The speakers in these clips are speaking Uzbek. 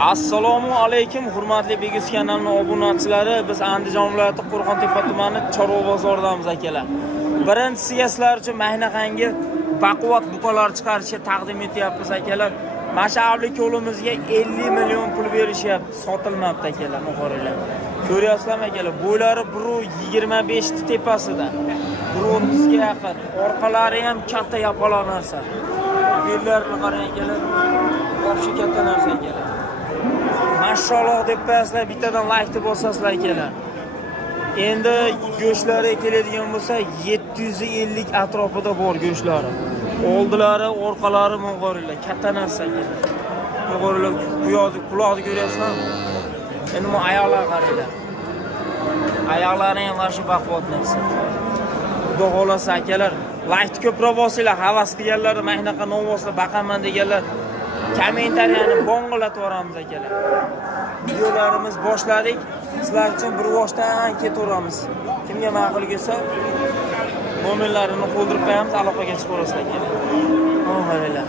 Assalomu alaykum, hurmatli Begus kanalining obunachilari. Biz Andijon viloyati Qo'rg'ontepa tumani Chorva bozoridamiz akalar. Birinchisiga sizlar uchun Mahnaqangi baquvvat buqalar chiqarishga taqdim etyapmiz akalar. Mana shu avli ko'limizga 50 million pul berishyapti, sotilmabdi akalar, muxorirlar. Ko'ryapsizlarmi akalar? Bo'ylari 1.25 tepasida, 1.30 ga yaqin. Orqalari ham katta yapaloq narsa. Bellarini qarang akalar. Vobshe katta narsa akalar. Mashalloh deb qo'yasizlar, bittadan like deb bosasizlar akalar. Endi go'shtlari keladigan bo'lsa 750 atrofida bor go'shtlari. Oldilari, orqalari mo'g'orilar, katta narsa akalar. Mo'g'orilar quloqni ko'ryapsizlarmi? Endi bu ayollar qaranglar. Ayoqlari ham mana shu baquvvat narsa. Xudo xolasa akalar, like ko'proq bosinglar, havas qilganlar, mahnaqa novvoslar baqaman deganlar. Kommentariyani bong'illatib yoramiz akalar. Videolarimiz boshladik. Sizlar uchun bir boshdan ketaveramiz. Kimga ma'qul kelsa, nomerlarini qoldirib qo'yamiz, aloqaga chiqib olasizlar akalar. Alhamdulillah.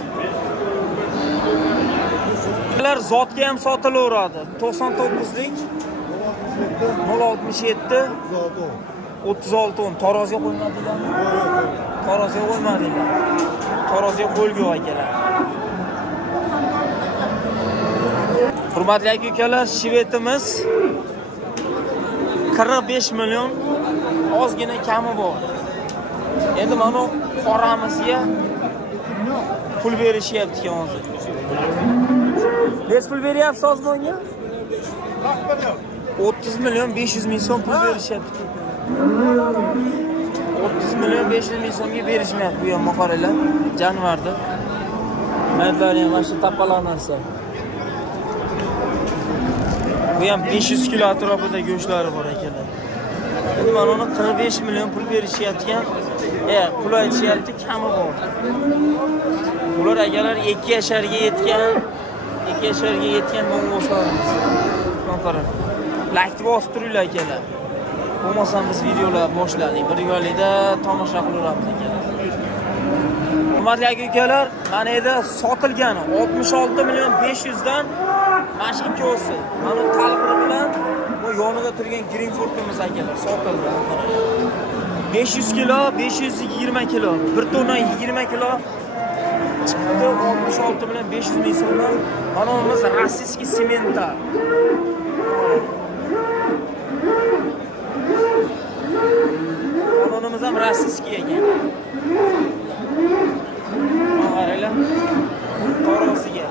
Ular zotga ham sotilaveradi. 99lik 067 36 taroziga qo'ymadinglarmi? Taroziga qo'ymadinglar. Taroziga qo'yilgan akalar. Hurmatli aka-ukalar, shvetimiz 45 million, ozgina kami bor. Endi mana qoramizga pul berishyapti ekan hozir. Nech pul beryapsiz ozmonga? 30 million 500 ming so'm pul berishyapti. 30 million 500 ming so'mga berishmayapti bu ham maqoralar. Janvarda. Maydlari ham mana shu tappalar narsa. Bu ham 500 kilo atrofida go'shtlari bor ekanlar. Endi mana uni 45 million pul berishayotgan, pul aytishyapti, kami bor. Ular agalar 2 yasharga yetgan mo'ng'oslarimiz. Mana like bosib turinglar akalar. Bo'lmasa biz videolar boshladik. Bir yo'lida tomosha qilaveramiz akalar. Hurmatli aka-ukalar, mana edi sotilgani 66 million 500 dan mana shu ikkovsi. Mana talqir bilan bu yonida turgan Greenfordimiz akalar sotildi. 500 kilo, 520 kilo, 1 tonna 20 kilo chiqdi 66 million 500 ming so'mdan. Mana biz rossiyskiy sementa. Qonunimiz ham rossiyskiy ekan. Qaranglar. Torosiga.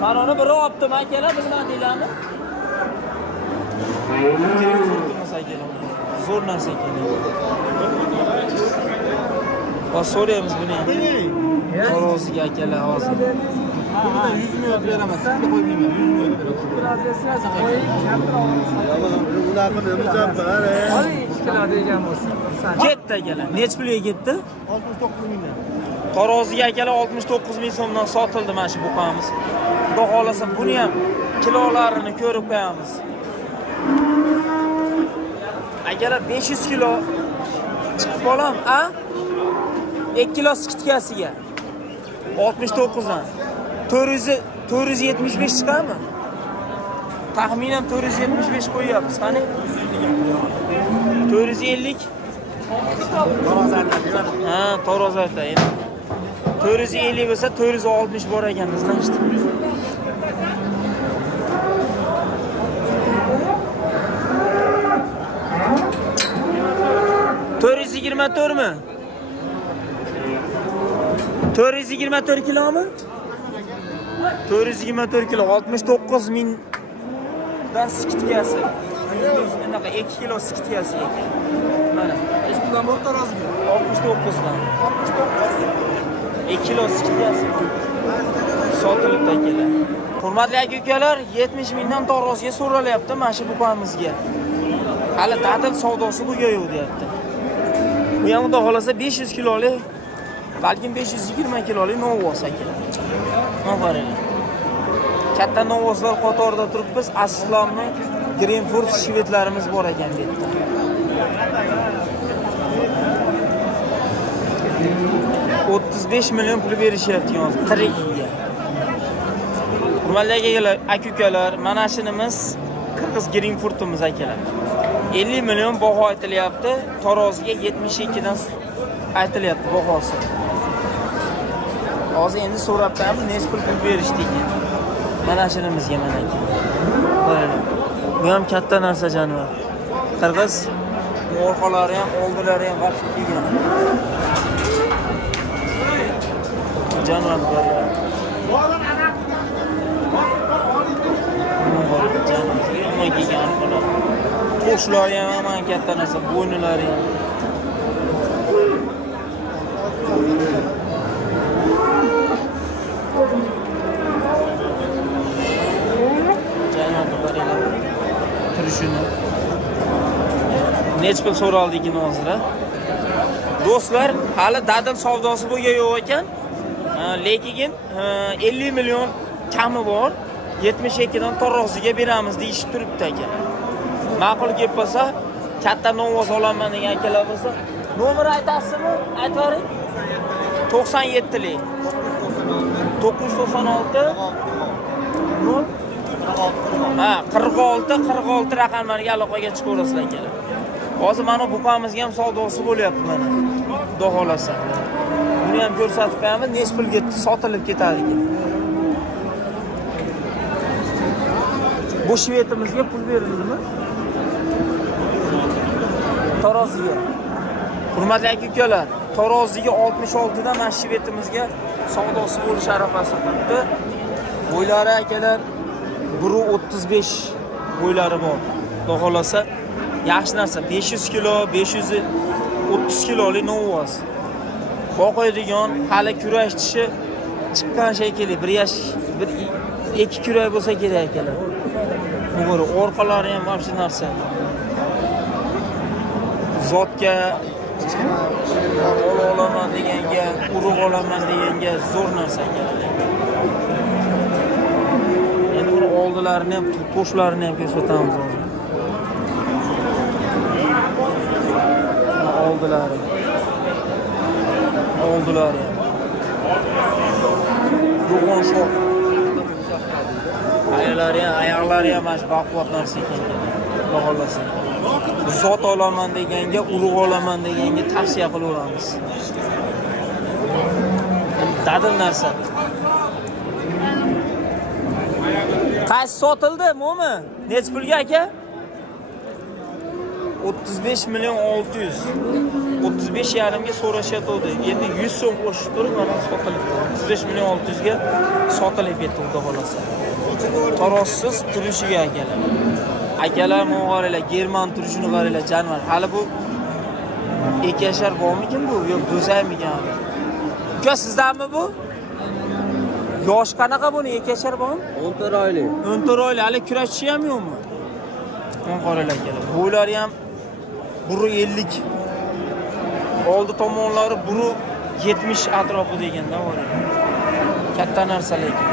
Mana uni biri olibdim akalar, bilmadinglarmi? Zo'r narsa ekan. Va so'raymiz buni ham. Torosiga akalar hozir. 100 million beraman, sizni qo'ymayman. 100 million beraman. Adresini qo'ying, ketdi akalar. Nech pulga ketdi? 69 mingdan. Taroziga akalar 69 ming so'mdan sotildi mana shu buqamiz. Xudo xolasa buni ham kilolarini ko'rib qo'yamiz. Akalar 500 kilo chiqib qolam, a? 2 kilo skitkasiga 69 dan 475 chiqadimi? Taxminan 475 qo'yapmiz, qani? 450 ha, Torozayda endi. 450 bo'lsa 460 bor ekan, значит. $424 mi? 424 kilomi? 424 kilo, 69 ming dan skitkasi. Bunaqa 2 kilo skitkasi ekan. Mana. Hech bundan bor taroziga. 69 dan. 2 kilo skitkasi. Sotilibdi akalar. Hurmatli aka-ukalar, 70 mingdan taroziga so'ralyapti mana shu buqamizga. Hali ta'til savdosi bo'lgan yo'q deyapti. Bu ham xudo xolasa 500 kilolik, balkim 520 kilolik novvos akalar. Mana qaranglar. Katta novvoslar qatorida turibmiz. Asllomni Greenford shvetlarimiz bor ekan bu yerda. 35 million pul berishyapti hozir tirigiga. Hurmatli aka-ukalar, mana shunimiz Qirg'iz Greenfurtimiz akalar. 50 million baho aytilyapti, taroziga 72 dan aytilyapti bahosi. Hozir endi so'rabman, necha pul berishdi ekan. Mana shunimizga mana aka. Bu ham katta narsa jonivor. Qirg'iz orqalari ham, oldilari ham vaqt kelgan. Jonivor bor. Qo'shlari ham mana katta narsa, bo'ynilari ham. Jonivor bor. Turishini. Nech pul so'raldik hozir? Do'stlar, hali dadil savdosi bo'lgan yo'q ekan. Lekin 50 million kami bor. 72 dan taroziga beramiz deyishib turibdi aka. Ma'qul gap bo'lsa, katta novoz olaman degan akalar bo'lsa, nomer aytasizmi? Aytavering. 97 lik. 996 46 raqamlarga aloqaga chiqaverasizlar akalar. Hozir mana buqamizga ham savdosi bo'lyapti mana. Xudo xolasa. Buni ham ko'rsatib qo'yamiz, nech pulga sotilib ketadi ekan. Bu shvetimizga pul berildimi? Taroziga. Hurmatli aka-ukalar, taroziga 66 dan mana shvetimizga savdosi bo'lish arafasi turibdi. Bo'ylari akalar 1.35 bo'ylari bor. Xudo xolasa, yaxshi narsa. 500 kilo, 530 kilolik novoz. Boqaydigan hali kurashchi chiqqan shekilli, 2 kurak bo'lsa kerak akalar. To'g'ri, orqalari ham mana shu narsa. Zotga olaman deganga, urug' olaman deganga zo'r narsa akalar. Endi buni oldilarini ham, qo'shlarini ham ko'rsatamiz hozir. Oldilari. Yo'g'on shoh. Oyoqlari ham mana shu baquvvat narsa ekan. Xudo xolasa. Zot olaman deganga, urug' olaman deganga tavsiya qilaveramiz. Dadil narsa. Qaysi sotildi, mo'mi? Nech pulga aka? 35 million 600. 35 yarimga so'rashyapti. Endi 100 so'm qo'shib turib mana sotilibdi. 35 million 600 ga sotilib ketdi, xudo xolasa. Tarozsiz turishiga akalar. Akalar mo'g'arilar, german turishini qaranglar, jonivor. Hali bu ekashar bormikin bu? Yo'q, bo'zaymikan? Uka, sizdanmi bu? Yosh qanaqa buni? Ekashar bormi? 14 oylik. 14 oylik. Hali kurashchi ham yo'qmi? Mo'g'arilar akalar. Bo'ylari ham 1.50. Oldi tomonlari 1.70 atrofi deganda bor. Katta narsa lekin.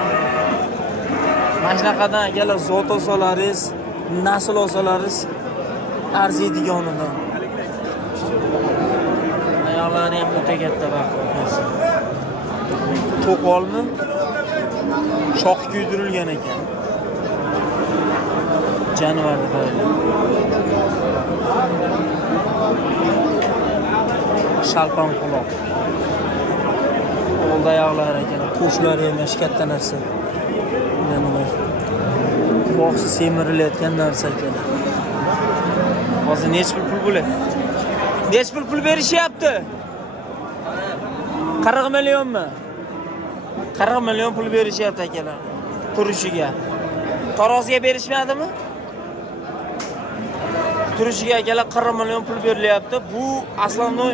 Mana shunaqadan akalar zot olsalaringiz, nasl olsalaringiz arziydiganidan. Oyoqlari ham o'ta katta baquvvat. To'qolmi? Shox kuydirilgan ekan. Jonivorni qaranglar. Shalpon quloq. Oldi oyoqlari ekan, qo'shlari ham katta narsa. Quloqsi semirilayotgan narsa ekan. Hozir necha pul bo'ladi? Necha pul berishyapti? 40 millionmi? 40 million pul berishyapti akalar. Turishiga. Taroziga berishmadimi? Turishiga akalar 40 million pul berilyapti. Bu aslonoy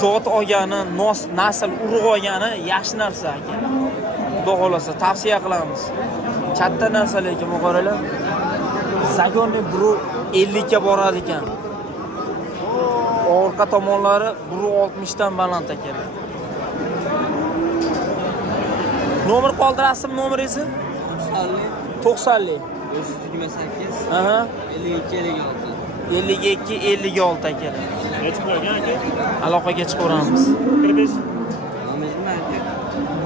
zot olgani, nasl urug' olgani yaxshi narsa ekan. Xudo xolasa tavsiya qilamiz. Katta narsa lekin qaranglar. Zagonni 1.50 ga boradi ekan. Orqa tomonlari 1.60 dan baland ekan. Nomer qoldirasizmi nomeringizni? 90 528 Aha. 52 56 ekan. Necha bo'lgan aka? Aloqaga chiqaveramiz. 45.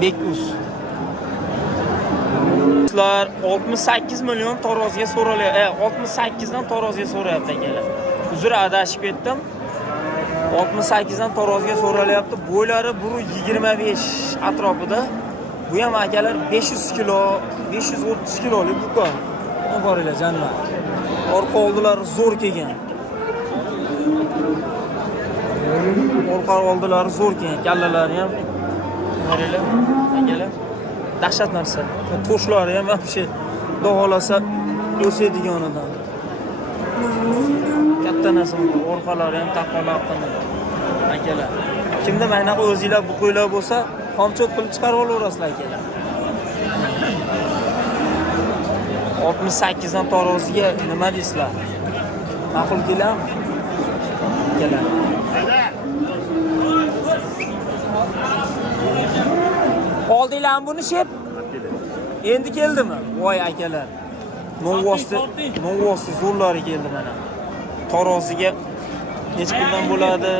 Bekus. Sizlar 68 million taroziga so'ralyapti. 68 dan taroziga so'rayapti akalar. Uzr adashib ketdim. 68 dan taroziga so'ralyapti. Bo'ylari 1.25 atrofida. Bu ham akalar 500 kilo, 530 kilolik buqa. Buni ko'ringlar janlar. Orqa oldilari zo'r kelgan. Orqa oldilari zo'r kelgan. Kallalari ham ko'ringlar. Akalar dahshat narsa. To'shlari ham вообще dog'olasa o'sadigan odam. Katta narsa bu. Orqalari ham taqolatdan. Akalar. Kimda mana o'zingizlar bu qo'ylar bo'lsa, qomchot qilib chiqarib olaverasizlar akalar. 68 dan taroziga nima deysizlar? Ma'qul keladimi? Akalar. Oldinglarmi buni shep? Endi keldimi? Voy akalar. Novvosti zo'rlari keldi mana. Taroziga nech puldan bo'ladi?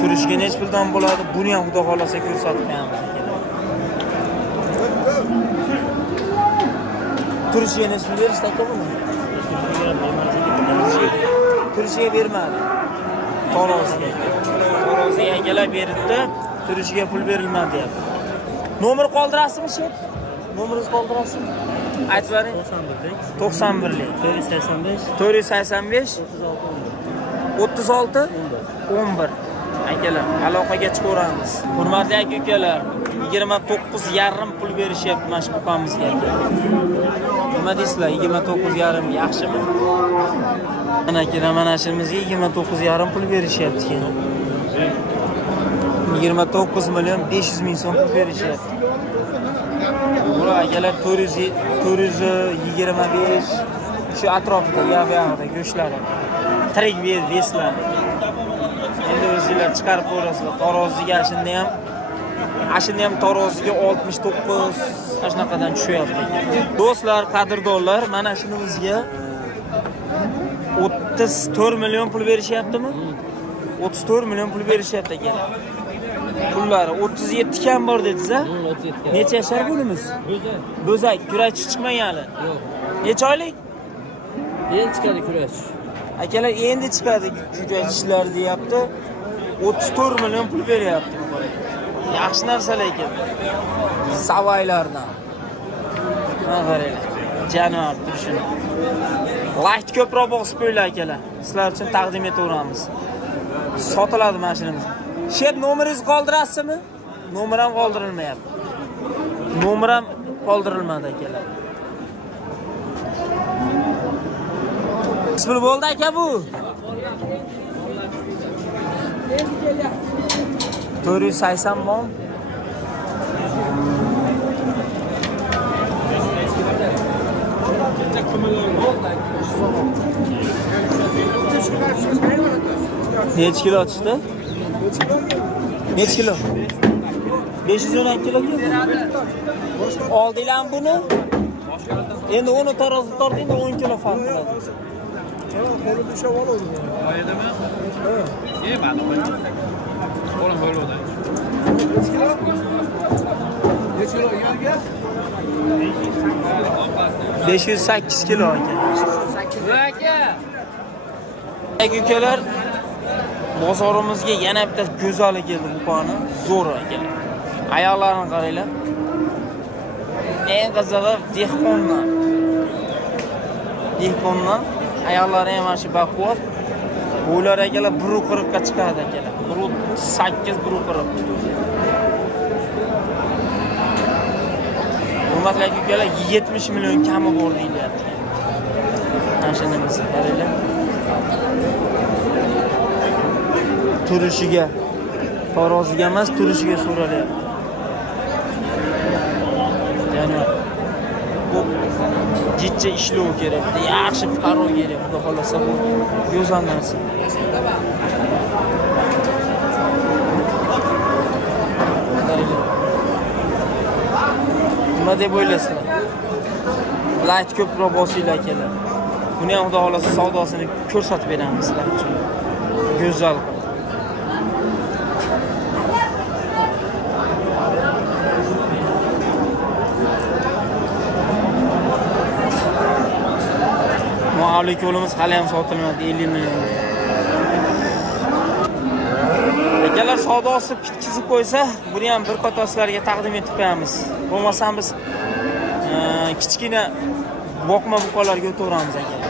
Turishga nech puldan bo'ladi? Buni ham xudo xolasa ko'rsatib qo'yamiz akalar. Turishga nech pul berishdi aka buni? Turishga bermadi. Taroziga. Taroziga akalar beribdi, turishga pul berilmadi deyapti. Nomer qoldirasizmi shep? Nomeringizni qoldirasizmi? Aytib bering. 91lik. 485 36 11. Akalar, aloqaga chiqaveramiz. Hurmatli aka-ukalar, 29,5 pul berishyapti mana shu buqamizga. Nima deysizlar? 29,5 yaxshimi? Mana akalar, mana shimizga 29,5 pul berishyapti keyin. 29 million 500 ming so'm pul berishyapti. Bular akalar 425 shu atrofida yo'q-yo'qda go'shtlari. Tirik beslar. Endi o'zingizlar chiqarib ko'rasizlar. Taroziga shunda ham taroziga 69 shunaqadan tushyapti. Do'stlar, qadrdonlar, mana shuni bizga 34 million pul berishyaptimi? 34 million pul berishyapti ekan. Pullari 37 kam bor dedingiz-a? 37 kam. Necha yashar bo'limiz? Bo'zak, kurashchi chiqmagan hali. Yo'q. Necha oylik? Endi chiqadi kurash. Akalar endi chiqadi kurashchilar deyapti. 34 million pul beryapti. Yaxshi narsa lekin. Savaylardan. Mana qaranglar. Janob turishini. Like ko'proq bosib qo'yinglar akalar. Sizlar uchun taqdim etaveramiz. Sotiladi mashinamiz. Shep, nomeringizni qoldirasizmi? Nomer ham qoldirilmayapti. Nomer ham qoldirilmadi akalar. Ismi bo'ldi aka bu. 480 ming. Neç kilo atıştı? Neç kilo? 512 kilo ki? Aldılar bunu. Endi onu tarozi tortayında 10 kilo fark qiladi. Qo'li tushab oladi. Qo'yadimi? Yemadi. Qo'lim bo'ladi. Necha kilo yerga? 508 kilo aka. Aka-ukalar, bozorimizga yana bitta go'zali keldi buqani. Zo'r aka. Ayoqlarini qaranglar. Eng qizig'i dehqondan ayoqlari ham mana shu baquvvat. Bo'ylar akalar 1.40 ga chiqadi akalar. 1.8, 1.40. Hurmatli aka-ukalar, 70 million kami bor deyilyapti. Mashinamiz qaranglar. Turishiga, taroziga emas, turishiga so'ralyapti. Ya'ni bu jiddiy ishlov kerak, yaxshi fuqaro kerak. Xudo xolasa bu go'zal narsa. Nima deb o'ylaysizlar? Like ko'proq bosinglar akalar. Buni ham xudo xolasa savdosini ko'rsatib beramiz sizlar uchun. Go'zal. Mavli ko'limiz hali ham sotilmadi 50 million. Akalar savdosi bitkizib qo'ysa, buni ham bir qatoslarga taqdim etib qo'yamiz. Bo'lmasa biz kichkina boqma buqalarga o'tiramiz aka.